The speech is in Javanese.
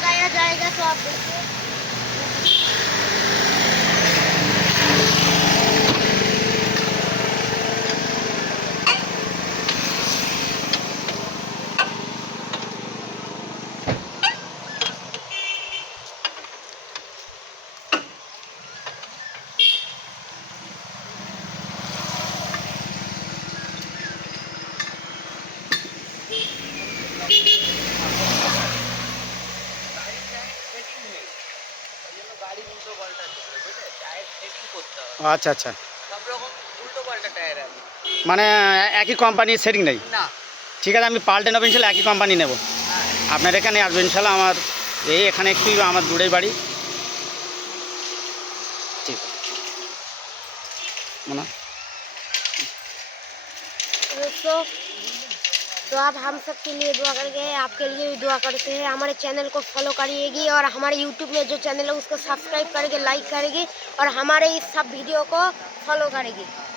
लगाया जाएगा तो आप Beep আচ্ছা আচ্ছা মানে একই কোম্পানি সেটিং নেই ঠিক আছে আমি পাল্টে নেব ইনশাল্লাহ একই কোম্পানি নেব আপনার এখানে আসবেন ইনশাল্লাহ আমার এই এখানে একটু আমার দূরের বাড়ি ঠিক মানে तो आप हम सब के लिए दुआ कर गए आपके लिए भी दुआ करते हैं हमारे चैनल को फॉलो करिएगी और हमारे यूट्यूब में जो चैनल है उसको सब्सक्राइब करके लाइक करेगी और हमारे इस सब वीडियो को फॉलो करेगी